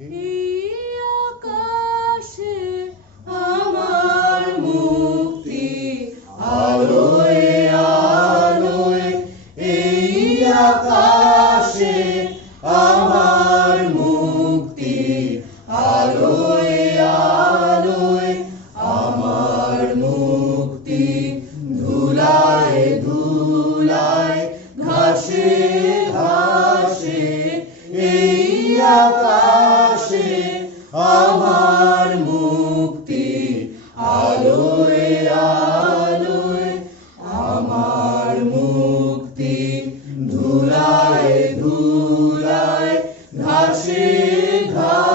এই আকাশে আমার মুক্তি, আলোয় আলোয় এই আকাশে আমার মুক্তি, আলোয় আলোয় আমার মুক্তি। ধুলায় ধুলায় ঘাসে ঘাসে এই আকাশে আমার মুক্তি, আলোয় আলোয় আমার মুক্তি। ধুলায় ধুলায় ঘাসে ঘাসে